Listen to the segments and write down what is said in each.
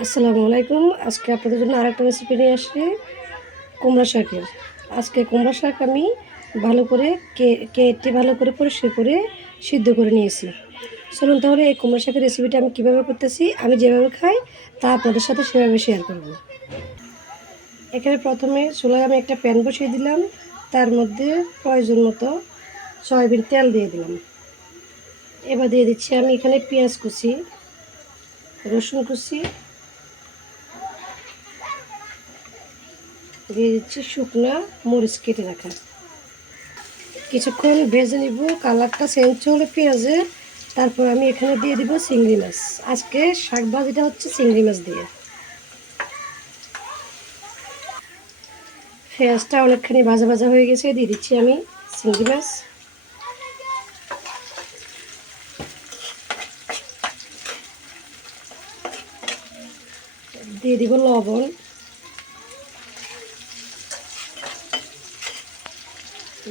আসসালামু আলাইকুম। আজকে আপনাদের জন্য আরেকটা রেসিপি নিয়ে আসছি, কুমড়া শাকের। আজকে কুমড়া শাক আমি ভালো করে কে- কেটে ভালো করে পরিষ্কার করে সিদ্ধ করে নিয়েছি। চলুন তাহলে এই কুমড়া শাকের রেসিপিটা আমি কীভাবে করতেছি, আমি যেভাবে খাই তা আপনাদের সাথে সেভাবে শেয়ার করব। এখানে প্রথমে চুলায় আমি একটা প্যান বসিয়ে দিলাম, তার মধ্যে প্রয়োজন মতো সয়াবিন তেল দিয়ে দিলাম। এবার দিয়ে দিচ্ছি আমি এখানে পেঁয়াজ কুচি, রসুন কুচি দিয়ে দিচ্ছি শুকনো মরিচ কেটে রাখা। কিছুক্ষণ ভেজে নিব, কালারটা চেঞ্জ হলে পেঁয়াজে, তারপর আমি এখানে দিয়ে দিব চিংড়ি মাছ। আজকে শাক ভাজিটা হচ্ছে চিংড়ি মাছ দিয়ে। পেঁয়াজটা অনেকখানি ভাজা ভাজা হয়ে গেছে, দিয়ে দিচ্ছি আমি চিংড়ি মাছ। দিয়ে দিব লবণ।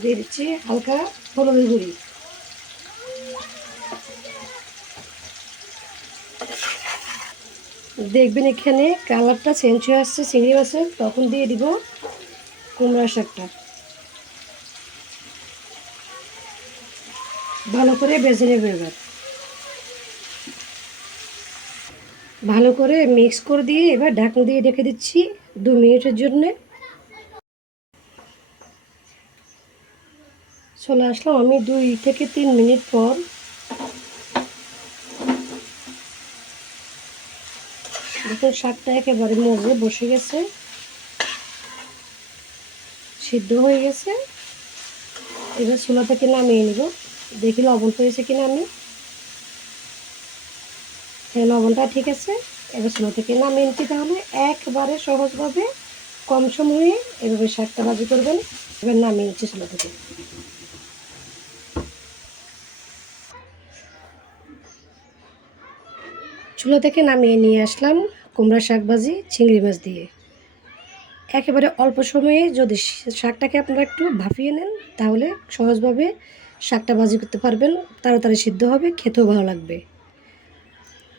দিয়ে দিচ্ছি হালকা হলুদের গুঁড়ি। দেখবেন এখানে কালারটা চেঞ্জ হয়ে আসছে, চিংড়ি মাছের, তখন দিয়ে দিব কুমড়া শাকটা। ভালো করে বেজে নেব এবার। ভালো করে মিক্স করে দিয়ে এবার ঢাকনা দিয়ে ঢেকে দিচ্ছি দু মিনিটের জন্যে। চলে আসলাম আমি দুই থেকে তিন মিনিট পর। দেখুন, শাকটা একেবারে মজে বসে গেছে। সিদ্ধ হয়ে গেছে। এবার চুলা থেকে নামিয়ে নিব। দেখি লবণ হয়েছে কিনা আমি। হ্যাঁ লবণটা ঠিক আছে। এবার চুলা থেকে নামিয়ে নিতে তাহলে একবারে সহজভাবে কম সময়ে এভাবে শাকটা ভাজি করবেন। এবার নামিয়ে নিচ্ছি চুলা থেকে। চুলা থেকে নামিয়ে নিয়ে আসলাম কুমড়া শাক ভাজি চিংড়ি মাছ দিয়ে। একেবারে অল্প সময়ে যদি শাকটাকে আপনারা একটু ভাপিয়ে নেন, তাহলে সহজভাবে শাকটা ভাজি করতে পারবেন, তাড়াতাড়ি সিদ্ধ হবে, খেতেও ভালো লাগবে।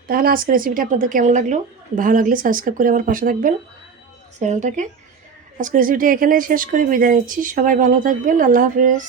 তাহলে আজকের রেসিপিটা আপনাদের কেমন লাগল? ভালো লাগলে সাবস্ক্রাইব করে আমার পাশে থাকবেন চ্যানেলটাকে আজকের রেসিপিটা এখানে শেষ করে, বিদায় নিচ্ছি। সবাই ভালো থাকবেন, আল্লাহ হাফেজ।